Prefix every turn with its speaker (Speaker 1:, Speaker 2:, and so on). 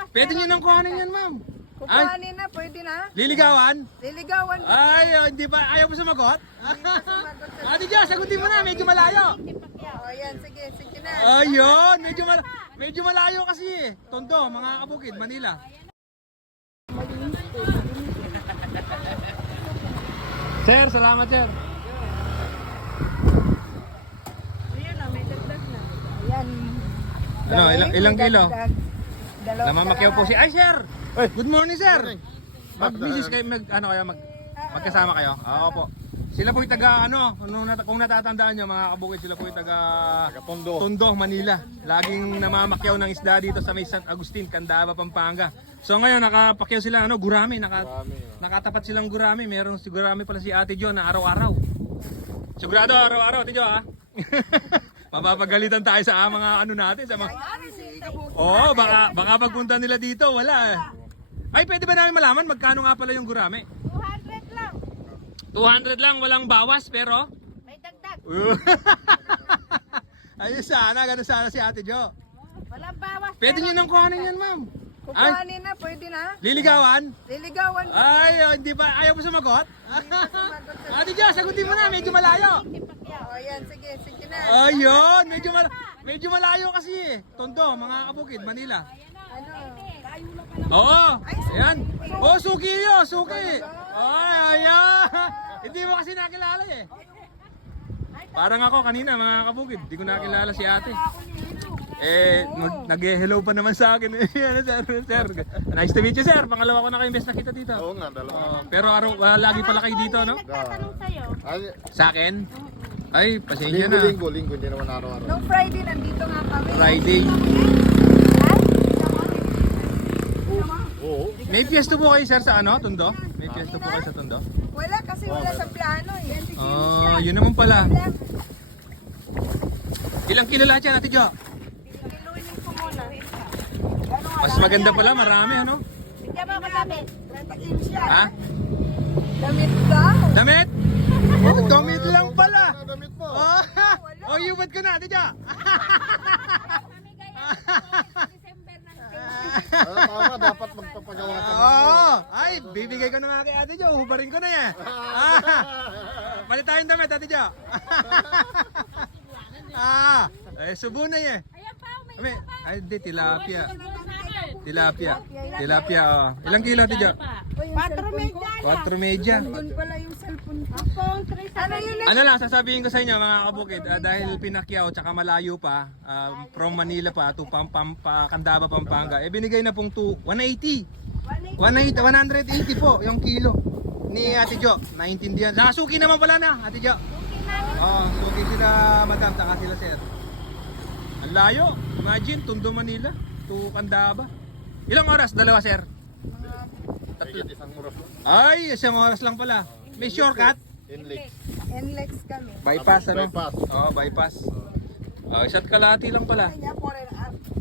Speaker 1: Pwede nyo nang kuhanin yan, ma'am. Ay,
Speaker 2: Kukuhanin na, pwede na.
Speaker 1: liligawan?
Speaker 2: Liligawan ko.
Speaker 1: Ay, hindi ba? Ayaw mo sumagot?
Speaker 2: Sumagot sa-
Speaker 1: Ate Jo, sagutin mo na. Medyo malayo.
Speaker 2: Oh, yan, sige, sige na.
Speaker 1: Ayun, medyo malayo kasi eh. Tondo, mga kabukid, Manila. Sir, salamat sir.
Speaker 2: Ayan na, may dagdag na. Ayan.
Speaker 1: Ano, ilang kilo?
Speaker 2: Dalawang
Speaker 1: Namamakyaw po si... Ay, sir! Good morning, sir!
Speaker 3: Morning.
Speaker 1: Mag-business kayo, magkasama kayo? Oo po. Sila po yung taga, kung natatandaan nyo mga kabukid, sila po yung taga Tondo, Manila. Laging namamakyaw ng isda dito sa may San Agustin, Candaba, Pampanga. So ngayon, nakapakyaw sila, gurami. Nakatapat silang gurami. Meron si gurami pala si Ate Jo na araw-araw. Sigurado, araw-araw, Ate Jo, ha? Mapapagalitan tayo sa mga natin, sa mga... Oo, baka pagpunta nila dito, wala eh. Ay, pwede ba namin malaman magkano nga pala yung gurami?
Speaker 2: 200 lang.
Speaker 1: 200 lang, walang bawas, pero...
Speaker 2: May dagdag.
Speaker 1: Ayun sana, ganun sana si Ate Jo.
Speaker 2: Walang bawas.
Speaker 1: Pwede nyo nang kuhanin yan, ma'am. Ay,
Speaker 2: Kukuhanin na, pwede na.
Speaker 1: liligawan?
Speaker 2: Liligawan ko.
Speaker 1: Ay, hindi ba? Ayaw mo sumagot?
Speaker 2: Sumagot sa...
Speaker 1: Ate Jo, sagutin mo na, medyo malayo.
Speaker 2: Oh, yan, sige, sige na.
Speaker 1: Ayun, medyo malayo kasi eh. Tondo, mga kabukid, Manila.
Speaker 2: Ano?
Speaker 1: Oo, ayan. Oh, suki yun, suki. Ay, ayan. Hindi mo kasi nakilala eh. Parang ako kanina, mga kabukid, hindi ko nakilala si ate. Nag-hello pa naman sa akin. Sir. Nice to meet you, sir. Pangalawa ko na kayo best nakita dito.
Speaker 3: Oo nga, dalawa.
Speaker 1: Pero lagi pala kayo dito, no?
Speaker 2: Nagtatanong sa'yo.
Speaker 3: Ay,
Speaker 1: Sa akin? Ay, pasensya na.
Speaker 3: linggo, hindi naman araw-araw.
Speaker 2: Nung Friday, nandito nga kami.
Speaker 1: Friday.
Speaker 3: Oo.
Speaker 1: May piyesta po kayo, sir, sa Tondo? May piyesta po kayo sa Tondo?
Speaker 2: Wala kasi wala sa plano eh.
Speaker 1: Yun naman pala. Ilang kilo lahat yan, Ate Jo?
Speaker 2: Kilunin ko muna.
Speaker 1: Mas maganda pala, marami, ano?
Speaker 2: Bigyan mo ako damit.
Speaker 1: Ha?
Speaker 2: Damit daw.
Speaker 1: Damit? Damit lang pala.
Speaker 3: Damit mo.
Speaker 1: Yubad ko na, Ate Jo.
Speaker 3: Tama, dapat magpapagawa ka na.
Speaker 1: Ay, bibigay ko na nga kay Ate Jo. Hubarin ko na yan. Palit tayong damit, Ate Jo. Subo na yan. Ay, di, tilapia. Tilapia, oh. Ilang kilo, Ate Jo? 4 media.
Speaker 2: Doon pala yung cellphone ko. Ano yun?
Speaker 1: Ano lang, sasabihin ko sa inyo mga kabukid, dahil Pinakyaw tsaka malayo pa, from Manila pa to Candaba, Pampanga, binigay na pong 180 po yung kilo ni Ate Jo. Naintindihan. Saka suki naman pala na, Ate Jo. Suki sila madam, saka sila sir. Ang layo. Imagine, Tondo, Manila to Candaba. Ilang oras? Dalawa, sir?
Speaker 3: Isang oras lang.
Speaker 1: Ay, 1 oras lang pala. May shortcut?
Speaker 3: Inlex.
Speaker 2: NLEX kami.
Speaker 1: Bypass, ano?
Speaker 3: Bypass.
Speaker 1: Oo, bypass. Isa't kalahati lang pala.
Speaker 2: Kanya 4.5.